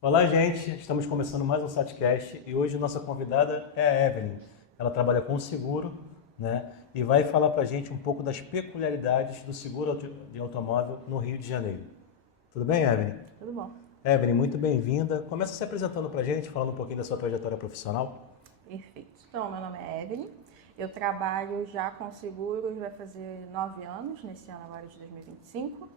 Olá, gente. Estamos começando mais um Satcast e hoje nossa convidada é a Evelyn. Ela trabalha com seguro, né? E vai falar para a gente um pouco das peculiaridades do seguro de automóvel no Rio de Janeiro. Tudo bem, Evelyn? Tudo bom. Evelyn, muito bem-vinda. Começa se apresentando para a gente, falando um pouquinho da sua trajetória profissional. Perfeito. Então, meu nome é Evelyn. Eu trabalho já com seguros, vai fazer 9 anos, nesse ano agora de 2025.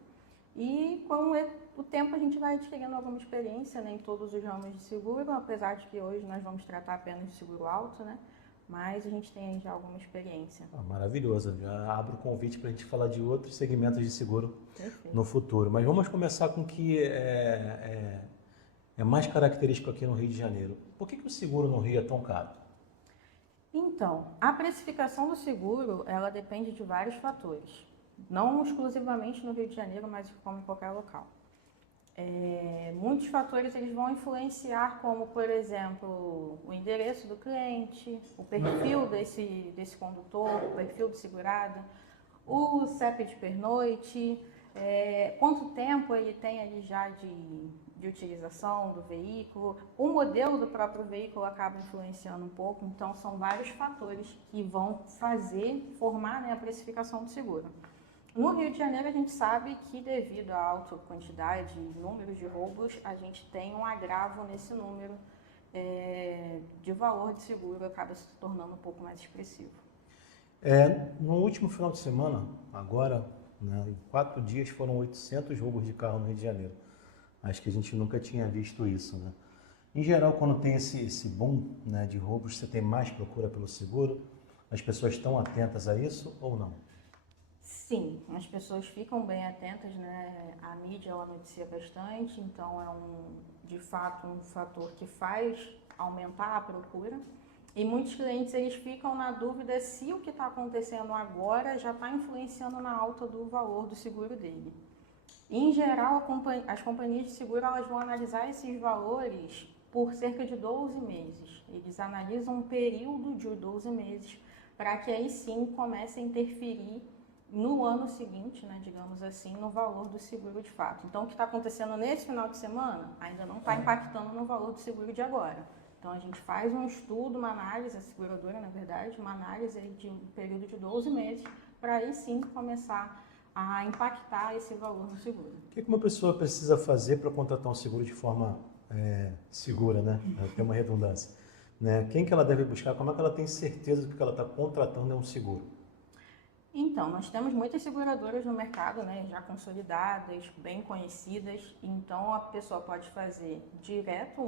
E com o tempo a gente vai adquirindo alguma experiência, né, em todos os ramos de seguro, apesar de que hoje nós vamos tratar apenas de seguro alto, né? Mas a gente tem aí já alguma experiência. Maravilhoso. Já abro o convite para a gente falar de outros segmentos de seguro no Perfeito. futuro. Mas vamos começar com o que é mais característico aqui no Rio de Janeiro. Por que o seguro no Rio é tão caro? Então, a precificação do seguro, ela depende de vários fatores. Não exclusivamente no Rio de Janeiro, mas como em qualquer local. Muitos fatores eles vão influenciar, como por exemplo o endereço do cliente, o perfil desse condutor, o perfil do segurado, o CEP de pernoite, quanto tempo ele tem ali já de utilização do veículo, o modelo do próprio veículo acaba influenciando um pouco, então são vários fatores que vão formar, né, a precificação do seguro. No Rio de Janeiro, a gente sabe que devido à alta quantidade e números de roubos, a gente tem um agravo nesse número de valor de seguro, acaba se tornando um pouco mais expressivo. No último final de semana, agora, né, em 4 dias, foram 800 roubos de carro no Rio de Janeiro. Acho que a gente nunca tinha visto isso, né? Em geral, quando tem esse boom, né, de roubos, você tem mais procura pelo seguro? As pessoas estão atentas a isso ou não? Sim, as pessoas ficam bem atentas, né? A mídia ela noticia bastante, então de fato um fator que faz aumentar a procura. E muitos clientes eles ficam na dúvida se o que está acontecendo agora já está influenciando na alta do valor do seguro dele. Em geral, as companhias de seguro elas vão analisar esses valores por cerca de 12 meses. Eles analisam um período de 12 meses para que aí sim comece a interferir no ano seguinte, né, digamos assim, no valor do seguro de fato. Então, o que está acontecendo nesse final de semana ainda não está impactando no valor do seguro de agora. Então, a gente faz um estudo, uma análise, a seguradora, na verdade, uma análise de um período de 12 meses, para aí sim começar a impactar esse valor do seguro. O que uma pessoa precisa fazer para contratar um seguro de forma segura, né? Tem uma redundância. Né? Quem que ela deve buscar? Como é que ela tem certeza de que ela está contratando é um seguro? Então, nós temos muitas seguradoras no mercado, né, já consolidadas, bem conhecidas, então a pessoa pode fazer direto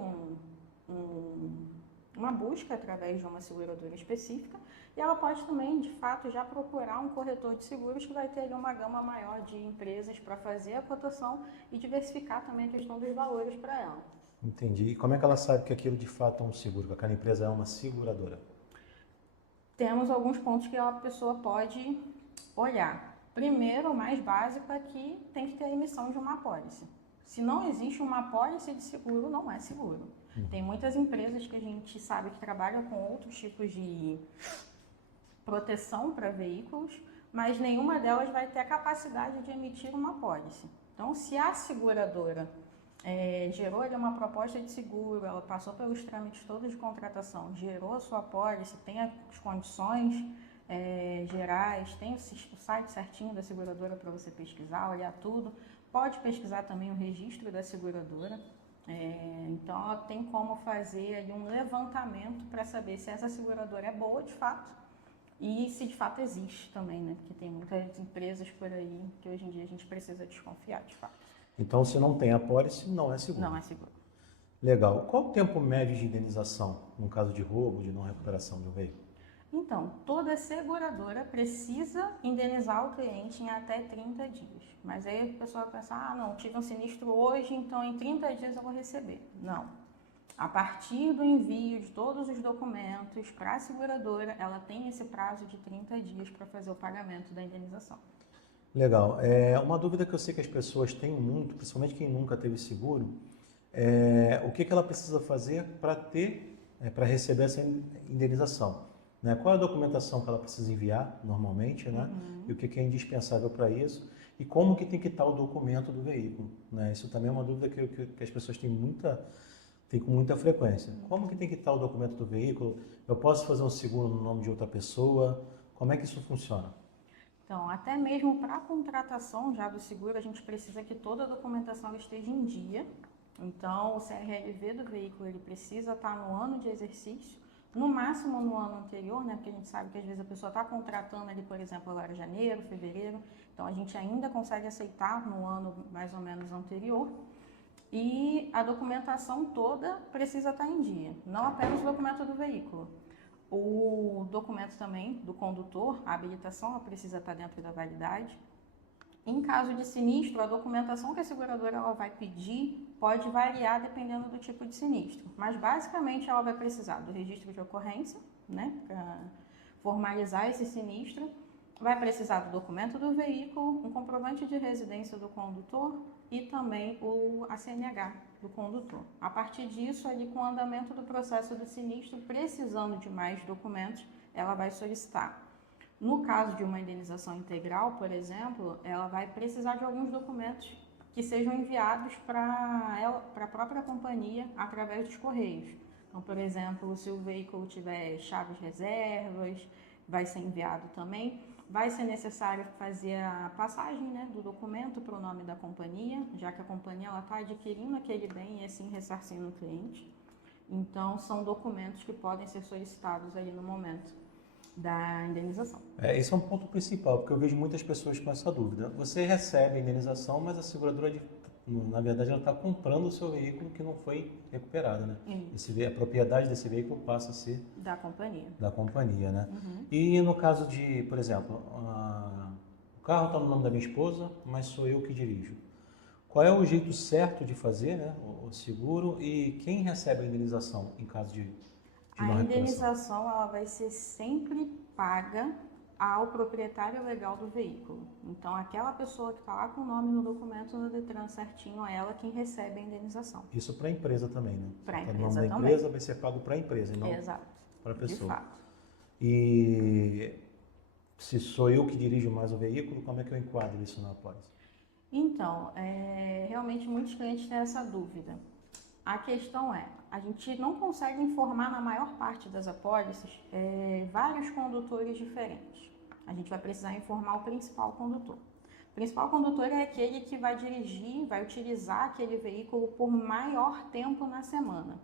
uma busca através de uma seguradora específica e ela pode também, de fato, já procurar um corretor de seguros que vai ter ali uma gama maior de empresas para fazer a cotação e diversificar também a questão dos valores para ela. Entendi. E como é que ela sabe que aquilo de fato é um seguro, que aquela empresa é uma seguradora? Temos alguns pontos que a pessoa pode olhar. Primeiro, o mais básico é que tem que ter a emissão de uma apólice. Se não existe uma apólice de seguro, não é seguro. Tem muitas empresas que a gente sabe que trabalham com outros tipos de proteção para veículos, mas nenhuma delas vai ter a capacidade de emitir uma apólice. Então, se a seguradora gerou ali uma proposta de seguro, ela passou pelos trâmites todos de contratação, gerou a sua apólice, tem as condições gerais, tem o site certinho da seguradora para você pesquisar, olhar tudo. Pode pesquisar também o registro da seguradora. Então, ela tem como fazer ali um levantamento para saber se essa seguradora é boa de fato e se de fato existe também, né? Porque tem muitas empresas por aí que hoje em dia a gente precisa desconfiar de fato. Então, se não tem apólice, não é seguro. Não é seguro. Legal. Qual o tempo médio de indenização no caso de roubo, de não recuperação de um veículo? Então, toda seguradora precisa indenizar o cliente em até 30 dias. Mas aí a pessoa pensa, não, tive um sinistro hoje, então em 30 dias eu vou receber. Não. A partir do envio de todos os documentos para a seguradora, ela tem esse prazo de 30 dias para fazer o pagamento da indenização. Legal. Uma dúvida que eu sei que as pessoas têm muito, principalmente quem nunca teve seguro, o que ela precisa fazer para receber essa indenização? Né? Qual é a documentação que ela precisa enviar normalmente, né? E o que é indispensável para isso? E como que tem que estar o documento do veículo, né? Isso também é uma dúvida que as pessoas têm com muita frequência. Como que tem que estar o documento do veículo? Eu posso fazer um seguro no nome de outra pessoa? Como é que isso funciona? Então, até mesmo para a contratação já do seguro, a gente precisa que toda a documentação esteja em dia. Então, o CRLV do veículo ele precisa estar no ano de exercício, no máximo no ano anterior, né? Porque a gente sabe que às vezes a pessoa está contratando ali, por exemplo, agora janeiro, fevereiro. Então, a gente ainda consegue aceitar no ano mais ou menos anterior. E a documentação toda precisa estar em dia, não apenas o documento do veículo. O documento também do condutor, a habilitação, ela precisa estar dentro da validade. Em caso de sinistro, a documentação que a seguradora ela vai pedir pode variar dependendo do tipo de sinistro. Mas basicamente ela vai precisar do registro de ocorrência, né, para formalizar esse sinistro. Vai precisar do documento do veículo, um comprovante de residência do condutor e também a CNH do condutor. A partir disso, ali com o andamento do processo do sinistro, precisando de mais documentos, ela vai solicitar. No caso de uma indenização integral, por exemplo, ela vai precisar de alguns documentos que sejam enviados para a própria companhia através dos correios. Então, por exemplo, se o veículo tiver chaves reservas, vai ser enviado também. Vai ser necessário fazer a passagem, né, do documento para o nome da companhia, já que a companhia está adquirindo aquele bem e assim ressarcindo o cliente. Então, são documentos que podem ser solicitados ali no momento da indenização. Esse é um ponto principal, porque eu vejo muitas pessoas com essa dúvida. Você recebe a indenização, mas a seguradora, na verdade, ela está comprando o seu veículo que não foi recuperado, né? A propriedade desse veículo passa a ser da companhia. Da companhia, né? Uhum. E no caso de, por exemplo, o carro está no nome da minha esposa, mas sou eu que dirijo. Qual é o jeito certo de fazer, né, o seguro e quem recebe a indenização em caso de A uma recuperação? indenização ela vai ser sempre paga ao proprietário legal do veículo. Então, aquela pessoa que está lá com o nome no documento no Detran certinho, é ela quem recebe a indenização. Isso para a empresa também, né? Para a O nome empresa da também. empresa vai ser pago para a empresa e não Exato. para a pessoa. De fato. E se sou eu que dirijo mais o veículo, como é que eu enquadro isso na apólice? Então, realmente muitos clientes têm essa dúvida. A questão é, a gente não consegue informar na maior parte das apólices vários condutores diferentes. A gente vai precisar informar o principal condutor. O principal condutor é aquele que vai dirigir, vai utilizar aquele veículo por maior tempo na semana.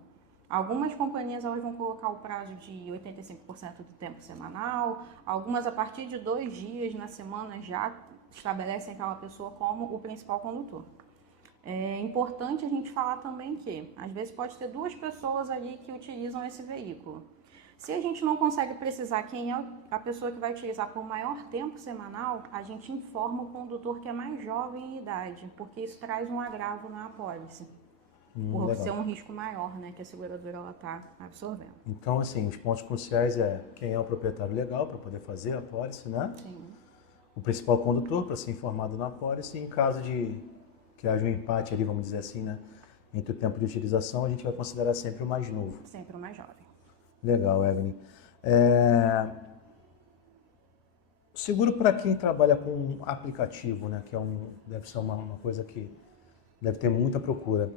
Algumas companhias elas vão colocar o prazo de 85% do tempo semanal, algumas a partir de 2 dias na semana já estabelecem aquela pessoa como o principal condutor. É importante a gente falar também que, às vezes, pode ter 2 pessoas ali que utilizam esse veículo. Se a gente não consegue precisar quem é a pessoa que vai utilizar por maior tempo semanal, a gente informa o condutor que é mais jovem em idade, porque isso traz um agravo na apólice. Por Legal. ser um risco maior, né, que a seguradora está absorvendo. Então, assim, os pontos cruciais é quem é o proprietário legal para poder fazer a apólice, né? Sim. O principal condutor para ser informado na apólice e em caso de que haja um empate ali, vamos dizer assim, né, entre o tempo de utilização, a gente vai considerar sempre o mais novo. Sempre o mais jovem. Legal, Evelyn. Seguro para quem trabalha com um aplicativo, né, que deve ser uma coisa que deve ter muita procura.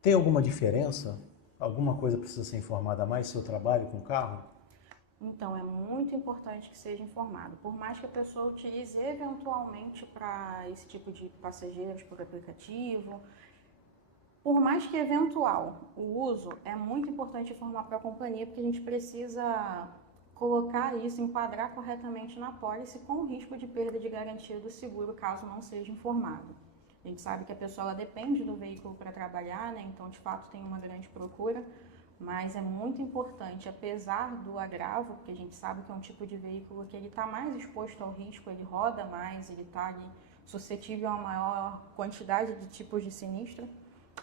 Tem alguma diferença? Alguma coisa precisa ser informada a mais se eu trabalho com carro? Então, é muito importante que seja informado. Por mais que a pessoa utilize eventualmente para esse tipo de passageiros por aplicativo, por mais que eventual o uso, é muito importante informar para a companhia, porque a gente precisa colocar isso, enquadrar corretamente na apólice com o risco de perda de garantia do seguro caso não seja informado. A gente sabe que a pessoa ela depende do veículo para trabalhar, né? Então, de fato, tem uma grande procura, mas é muito importante, apesar do agravo, porque a gente sabe que é um tipo de veículo que ele está mais exposto ao risco, ele roda mais, ele está ali suscetível a uma maior quantidade de tipos de sinistro,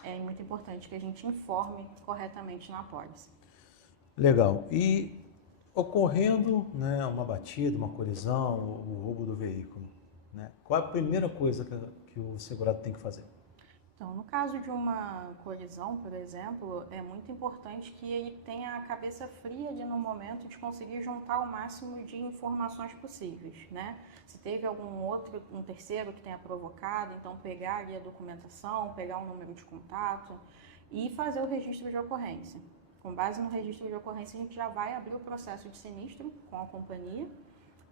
é muito importante que a gente informe corretamente na apólice. Legal. E ocorrendo, né, uma batida, uma colisão, o roubo do veículo, né, qual é a primeira coisa que o segurado tem que fazer? Então, no caso de uma colisão, por exemplo, é muito importante que ele tenha a cabeça fria no momento de conseguir juntar o máximo de informações possíveis, né? Se teve algum outro, um terceiro que tenha provocado, então pegar ali a documentação, pegar o número de contato e fazer o registro de ocorrência. Com base no registro de ocorrência, a gente já vai abrir o processo de sinistro com a companhia,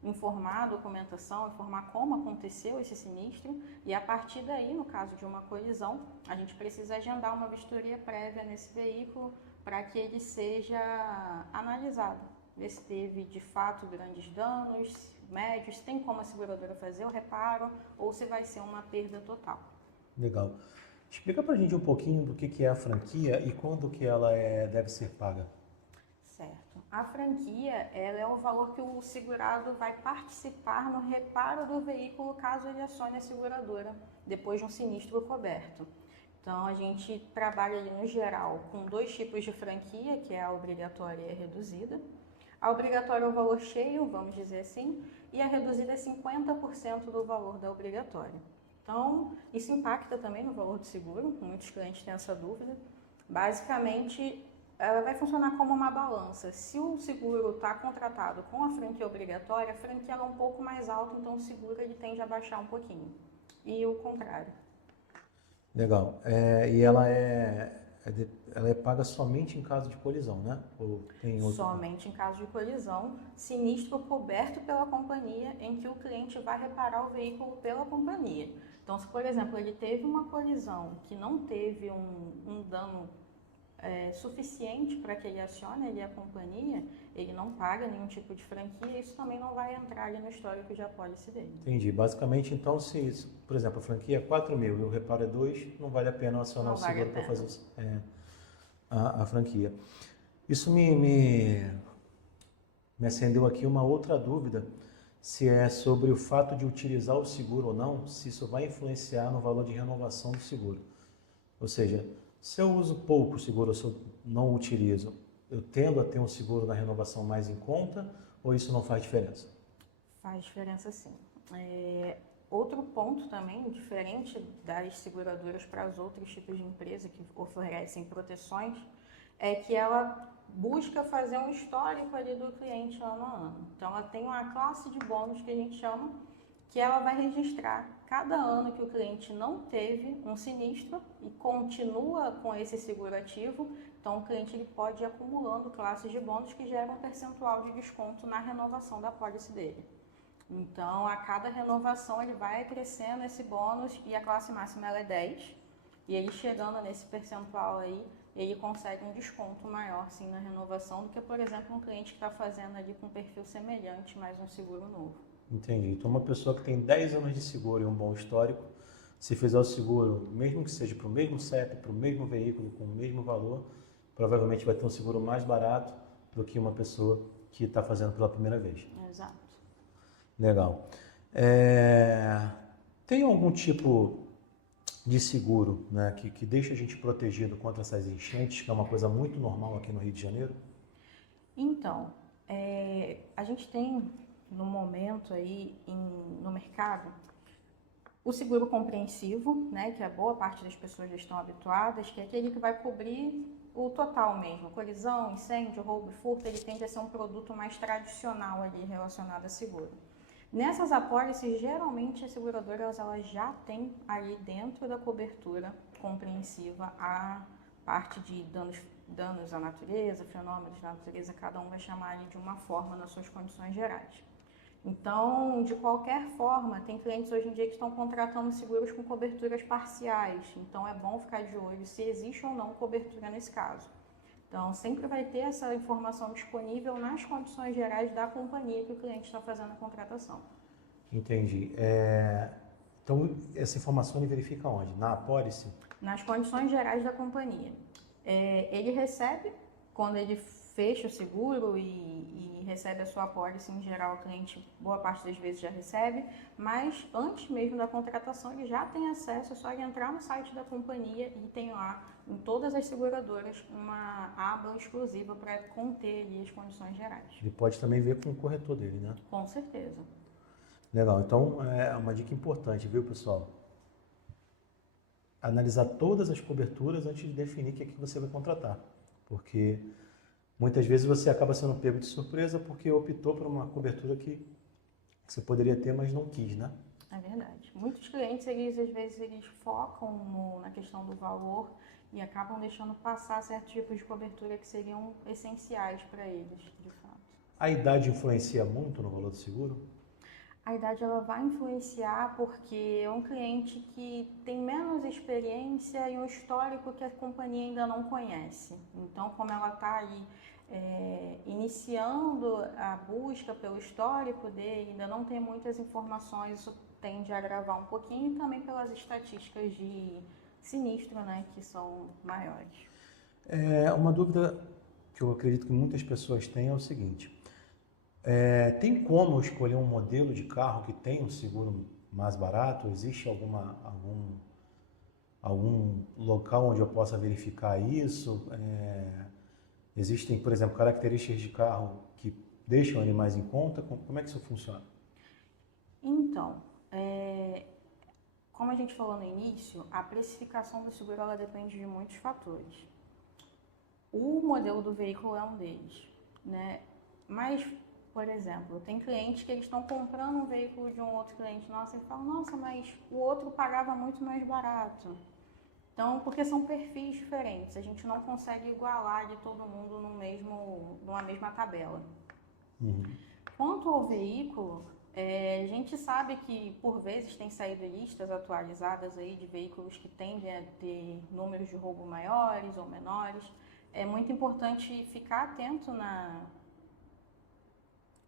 informar a documentação, informar como aconteceu esse sinistro e a partir daí, no caso de uma colisão, a gente precisa agendar uma vistoria prévia nesse veículo para que ele seja analisado, ver se teve de fato grandes danos, médios, se tem como a seguradora fazer o reparo ou se vai ser uma perda total. Legal. Explica pra gente um pouquinho do que é a franquia e quando que ela deve ser paga. Certo. A franquia, ela é o valor que o segurado vai participar no reparo do veículo caso ele acione a seguradora depois de um sinistro coberto. Então, a gente trabalha ali no geral com dois tipos de franquia, que é a obrigatória e a reduzida. A obrigatória é o valor cheio, vamos dizer assim, e a reduzida é 50% do valor da obrigatória. Então, isso impacta também no valor do seguro, muitos clientes têm essa dúvida. Basicamente, ela vai funcionar como uma balança. Se o seguro está contratado com a franquia obrigatória, a franquia é um pouco mais alta, então o seguro ele tende a baixar um pouquinho. E o contrário. Legal. E ela ela é paga somente em caso de colisão, né? Ou tem outro? Somente em caso de colisão, sinistro coberto pela companhia em que o cliente vai reparar o veículo pela companhia. Então, se por exemplo ele teve uma colisão que não teve um dano suficiente para que ele acione ali a companhia, ele não paga nenhum tipo de franquia, isso também não vai entrar ali no histórico de apólice dele. Entendi. Basicamente, então, se, por exemplo, a franquia é 4.000 e o reparo é 2, não vale a pena acionar o seguro para fazer a franquia. Isso me acendeu aqui uma outra dúvida, se é sobre o fato de utilizar o seguro ou não, se isso vai influenciar no valor de renovação do seguro. Ou seja, se eu uso pouco o seguro ou se eu não utilizo, eu tendo a ter um seguro na renovação mais em conta ou isso não faz diferença? Faz diferença sim. Outro ponto também, diferente das seguradoras para os outros tipos de empresa que oferecem proteções, é que ela busca fazer um histórico ali do cliente ano a ano. Então, ela tem uma classe de bônus que a gente chama, que ela vai registrar cada ano que o cliente não teve um sinistro e continua com esse seguro ativo. Então, o cliente ele pode ir acumulando classes de bônus que geram um percentual de desconto na renovação da pólice dele. Então, a cada renovação ele vai crescendo esse bônus e a classe máxima ela é 10. E ele chegando nesse percentual aí, ele consegue um desconto maior sim na renovação do que, por exemplo, um cliente que está fazendo ali com um perfil semelhante, mas um seguro novo. Entendi. Então, uma pessoa que tem 10 anos de seguro e um bom histórico, se fizer o seguro, mesmo que seja para o mesmo CEP, para o mesmo veículo, com o mesmo valor, provavelmente vai ter um seguro mais barato do que uma pessoa que está fazendo pela primeira vez. Exato. Legal. Tem algum tipo de seguro, né, que deixa a gente protegido contra essas enchentes, que é uma coisa muito normal aqui no Rio de Janeiro? Então, a gente tem no momento aí no mercado o seguro compreensivo, né, que a boa parte das pessoas já estão habituadas, que é aquele que vai cobrir o total mesmo, colisão, incêndio, roubo e furto, ele tende a ser um produto mais tradicional ali relacionado a seguro. Nessas apólices, geralmente as seguradoras elas já têm ali dentro da cobertura compreensiva a parte de danos à natureza, fenômenos da natureza, cada um vai chamar ali de uma forma nas suas condições gerais. Então, de qualquer forma, tem clientes hoje em dia que estão contratando seguros com coberturas parciais, então é bom ficar de olho se existe ou não cobertura nesse caso. Então, sempre vai ter essa informação disponível nas condições gerais da companhia que o cliente está fazendo a contratação. Entendi. Então, essa informação ele verifica onde? Na apólice? Nas condições gerais da companhia. Ele recebe, quando ele fecha o seguro e recebe a sua apólice, em geral o cliente, boa parte das vezes já recebe, mas antes mesmo da contratação ele já tem acesso, é só ele entrar no site da companhia e tem lá, em todas as seguradoras, uma aba exclusiva para conter ali as condições gerais. Ele pode também ver com o corretor dele, né? Com certeza. Legal, então é uma dica importante, viu, pessoal? analisar todas as coberturas antes de definir o que é que você vai contratar. Porque muitas vezes você acaba sendo pego de surpresa porque optou por uma cobertura que você poderia ter, mas não quis, né? É verdade. Muitos clientes, às vezes, eles focam na questão do valor e acabam deixando passar certos tipos de cobertura que seriam essenciais para eles, de fato. A idade influencia muito no valor do seguro? A idade ela vai influenciar porque é um cliente que tem menos experiência e um histórico que a companhia ainda não conhece. Então, como ela está aí iniciando a busca pelo histórico dele, ainda não tem muitas informações, isso tende a agravar um pouquinho, e também pelas estatísticas de sinistro, né, que são maiores. Uma dúvida que eu acredito que muitas pessoas têm é o seguinte: tem como escolher um modelo de carro que tem um seguro mais barato? Existe algum local onde eu possa verificar isso? Existem, por exemplo, características de carro que deixam ele mais em conta? Como é que isso funciona? Então, como a gente falou no início, a precificação do seguro ela depende de muitos fatores. O modelo do veículo é um deles, né? Mas, por exemplo, tem clientes que eles estão comprando um veículo de um outro cliente nosso e falam, nossa, mas o outro pagava muito mais barato. Então, porque são perfis diferentes, a gente não consegue igualar de todo mundo numa mesma tabela. Quanto ao veículo, a gente sabe que por vezes tem saído listas atualizadas aí de veículos que tendem a ter números de roubo maiores ou menores. É muito importante ficar atento na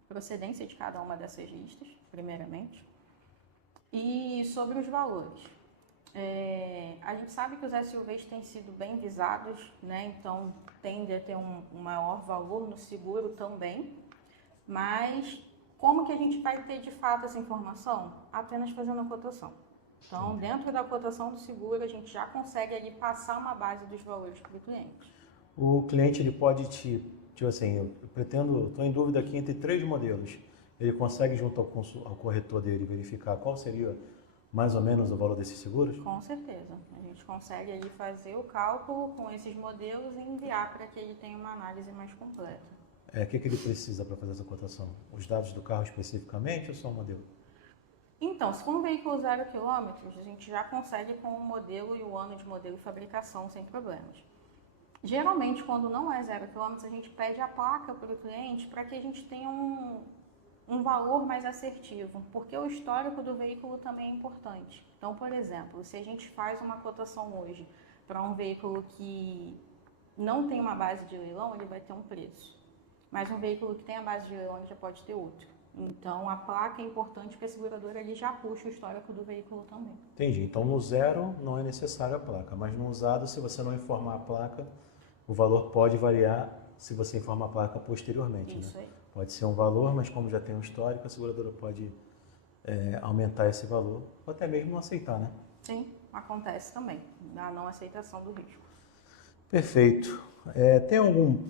procedência de cada uma dessas listas, primeiramente. E sobre os valores. A gente sabe que os SUVs têm sido bem visados, né? Então tende a ter um maior valor no seguro também. Mas como que a gente vai ter de fato essa informação? Apenas fazendo a cotação. Então, dentro da cotação do seguro, a gente já consegue ali passar uma base dos valores para o cliente. O cliente ele pode tipo assim, eu estou em dúvida aqui entre 3 modelos. Ele consegue junto ao corretor dele verificar qual seria mais ou menos o valor desses seguros? Com certeza. A gente consegue ali fazer o cálculo com esses modelos e enviar para que ele tenha uma análise mais completa. O que ele precisa para fazer essa cotação? Os dados do carro especificamente ou só o modelo? Então, se for um veículo 0 km, a gente já consegue com o modelo e o ano de modelo e fabricação sem problemas. Geralmente, quando não é 0 km, a gente pede a placa para o cliente para que a gente tenha um valor mais assertivo, porque o histórico do veículo também é importante. Então, por exemplo, se a gente faz uma cotação hoje para um veículo que não tem uma base de leilão, ele vai ter um preço. Mas um veículo que tem a base de leilão, ele já pode ter outro. Então, a placa é importante porque a seguradora ali já puxa o histórico do veículo também. Entendi. Então, no 0 não é necessário a placa, mas no usado, se você não informar a placa, o valor pode variar se você informar a placa posteriormente. Isso né? aí. Pode ser um valor, mas como já tem um histórico, a seguradora pode aumentar esse valor, ou até mesmo não aceitar, né? Sim, acontece também, a não aceitação do risco. Perfeito. Tem algum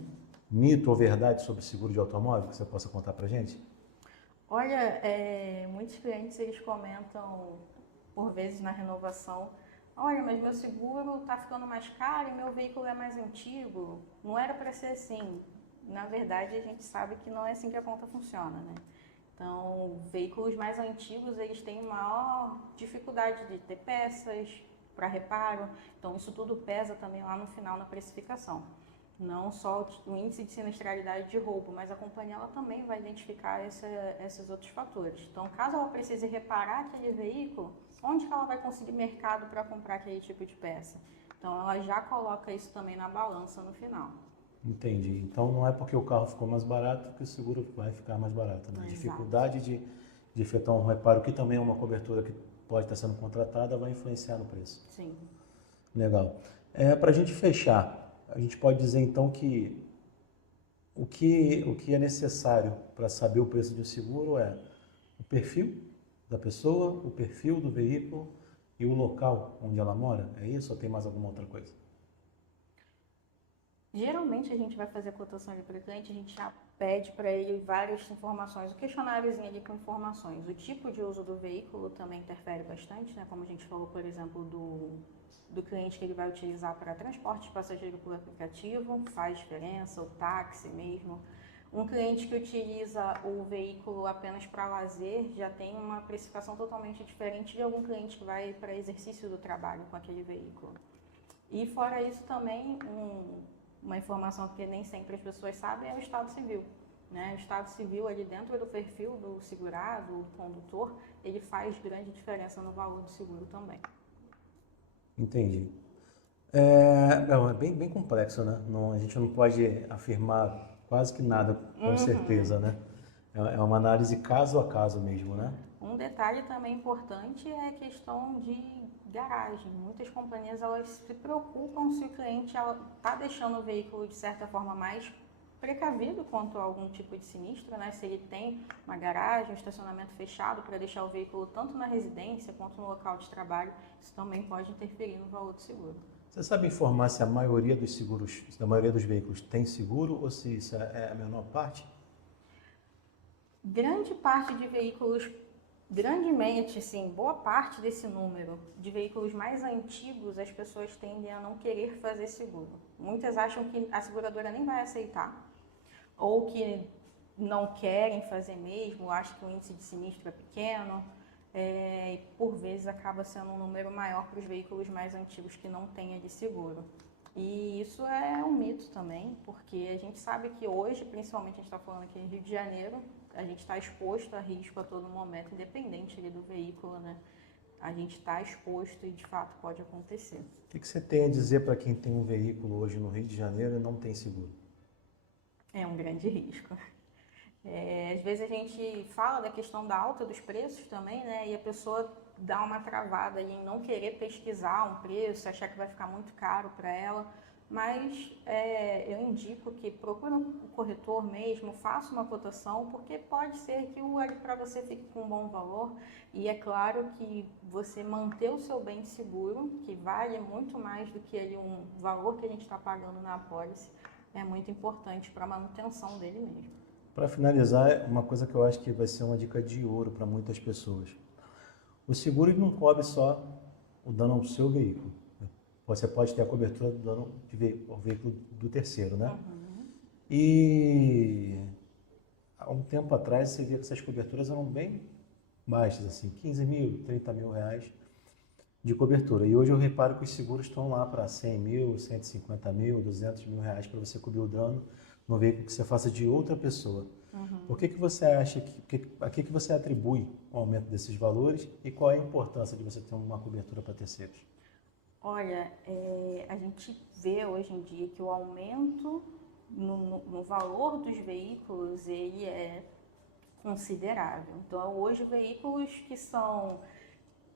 mito ou verdade sobre seguro de automóvel que você possa contar pra gente? Olha, muitos clientes eles comentam, por vezes na renovação, olha, mas meu seguro está ficando mais caro e meu veículo é mais antigo, não era para ser assim. Na verdade, a gente sabe que não é assim que a conta funciona, né? Então, veículos mais antigos, eles têm maior dificuldade de ter peças para reparo, então isso tudo pesa também lá no final na precificação. Não só o índice de sinistralidade de roubo, mas a companhia ela também vai identificar esses outros fatores. Então, caso ela precise reparar aquele veículo, onde que ela vai conseguir mercado para comprar aquele tipo de peça? Então, ela já coloca isso também na balança no final. Entendi. Então não é porque o carro ficou mais barato que o seguro vai ficar mais barato, né? A dificuldade de efetuar um reparo, que também é uma cobertura que pode estar sendo contratada, vai influenciar no preço. Sim. Legal. Para a gente fechar, a gente pode dizer então que o que é necessário para saber o preço de um seguro é o perfil da pessoa, o perfil do veículo e o local onde ela mora. É isso ou tem mais alguma outra coisa? Geralmente a gente vai fazer a cotação ali para o cliente, a gente já pede para ele várias informações, o questionáriozinho ali com informações. O tipo de uso do veículo também interfere bastante, né? Como a gente falou, por exemplo, do cliente que ele vai utilizar para transporte de passageiro por aplicativo, faz diferença, o táxi mesmo. Um cliente que utiliza o veículo apenas para lazer já tem uma precificação totalmente diferente de algum cliente que vai para exercício do trabalho com aquele veículo. E fora isso também, uma informação que nem sempre as pessoas sabem é o estado civil. Né? O estado civil ali dentro do perfil do segurado, do condutor, ele faz grande diferença no valor do seguro também. Entendi. Não, é bem complexo, né? Não, a gente não pode afirmar quase que nada com certeza, né? É uma análise caso a caso mesmo, né? Um detalhe também importante é a questão de garagem. Muitas companhias elas se preocupam se o cliente está deixando o veículo de certa forma mais precavido quanto a algum tipo de sinistro, né? Se ele tem uma garagem, um estacionamento fechado para deixar o veículo tanto na residência quanto no local de trabalho, isso também pode interferir no valor do seguro. Você sabe informar se a maioria dos seguros, se a maioria dos veículos tem seguro ou se isso é a menor parte? Grande parte de veículos, grandemente, sim, boa parte desse número de veículos mais antigos, as pessoas tendem a não querer fazer seguro. Muitas acham que a seguradora nem vai aceitar, ou que não querem fazer mesmo, acham que o índice de sinistro é pequeno, e por vezes acaba sendo um número maior para os veículos mais antigos que não têm de seguro. E isso é um mito também, porque a gente sabe que hoje, principalmente a gente está falando aqui em Rio de Janeiro, a gente está exposto a risco a todo momento, independente ali do veículo, né? A gente está exposto e de fato pode acontecer. O que você tem a dizer para quem tem um veículo hoje no Rio de Janeiro e não tem seguro? É um grande risco. Às vezes a gente fala da questão da alta dos preços também, né? E a pessoa dá uma travada em não querer pesquisar um preço, achar que vai ficar muito caro para ela. Mas eu indico que procure um corretor mesmo, faça uma cotação, porque pode ser que o para você fique com um bom valor. E é claro que você manter o seu bem seguro, que vale muito mais do que ali um valor que a gente está pagando na apólice, é muito importante para a manutenção dele mesmo. Para finalizar, uma coisa que eu acho que vai ser uma dica de ouro para muitas pessoas. O seguro ele não cobre só o dano ao seu veículo. Você pode ter a cobertura do dano ao veículo do terceiro, né? E há um tempo atrás você via que essas coberturas eram bem baixas, assim, 15 mil, 30 mil reais de cobertura. E hoje eu reparo que os seguros estão lá para 100 mil, 150 mil, 200 mil reais para você cobrir o dano no veículo que você faça de outra pessoa. Por que você acha a que você atribui o aumento desses valores e qual é a importância de você ter uma cobertura para terceiros? Olha, a gente vê hoje em dia que o aumento no valor dos veículos ele é considerável. Então, hoje veículos que são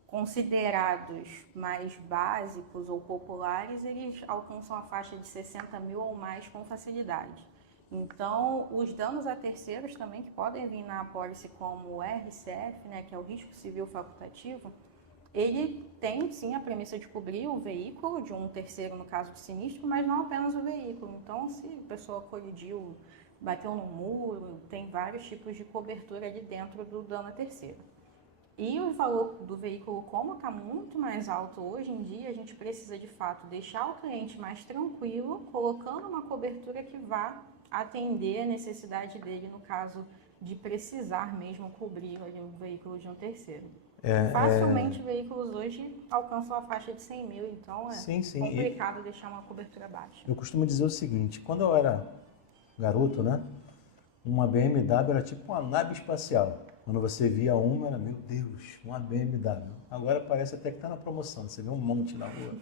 considerados mais básicos ou populares, eles alcançam a faixa de 60 mil ou mais com facilidade. Então, os danos a terceiros também, que podem vir na apólice como o RCF, né, que é o risco civil facultativo, ele tem sim a premissa de cobrir o veículo de um terceiro no caso de sinistro, mas não apenas o veículo. Então, se a pessoa colidiu, bateu no muro, tem vários tipos de cobertura ali dentro do dano a terceiro. E o valor do veículo, como está muito mais alto hoje em dia, a gente precisa de fato deixar o cliente mais tranquilo, colocando uma cobertura que vá atender a necessidade dele no caso de precisar mesmo cobrir ali um veículo de um terceiro. Facilmente veículos hoje alcançam a faixa de 100 mil, então é Sim, sim. complicado deixar uma cobertura baixa. Eu costumo dizer o seguinte, quando eu era garoto, né, uma BMW era tipo uma nave espacial. Quando você via uma, era, meu Deus, uma BMW. Agora parece até que está na promoção, você vê um monte na rua.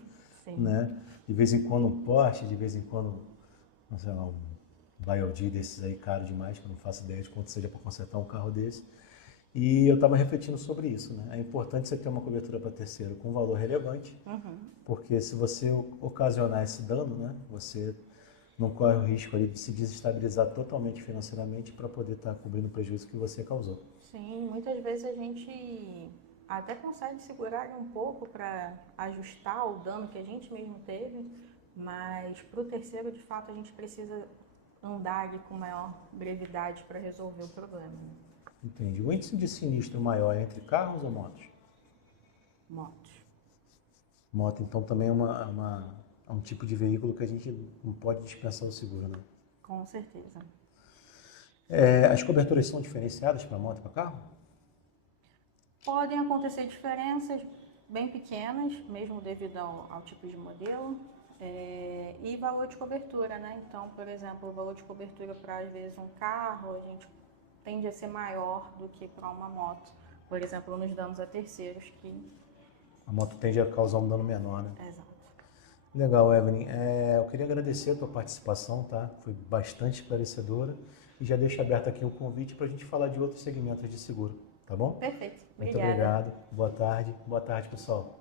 Sim. Né? De vez em quando um Porsche, de vez em quando, não sei lá, um BYD desses aí caro demais, que eu não faço ideia de quanto seja para consertar um carro desse. E eu estava refletindo sobre isso, né? É importante você ter uma cobertura para terceiro com valor relevante, porque se você ocasionar esse dano, né, você não corre o risco ali de se desestabilizar totalmente financeiramente para poder estar cobrindo o prejuízo que você causou. Sim, muitas vezes a gente até consegue segurar um pouco para ajustar o dano que a gente mesmo teve, Mas para o terceiro, de fato, a gente precisa andar ali com maior brevidade para resolver o problema. Né? Entendi. O índice de sinistro maior é entre carros ou motos? Motos. Moto, então, também é um tipo de veículo que a gente não pode dispensar o seguro, né? Com certeza. As coberturas são diferenciadas para moto e para carro? Podem acontecer diferenças bem pequenas, mesmo devido ao tipo de modelo, e valor de cobertura, né? Então, por exemplo, o valor de cobertura para, às vezes, um carro, a gente tende a ser maior do que para uma moto. Por exemplo, nos danos a terceiros, que... A moto tende a causar um dano menor, né? Exato. Legal, Evelyn. Eu queria agradecer a tua participação, tá? Foi bastante esclarecedora e já deixo aberto aqui o convite para a gente falar de outros segmentos de seguro, tá bom? Perfeito. Muito Obrigada. obrigado. Boa tarde. Boa tarde, pessoal.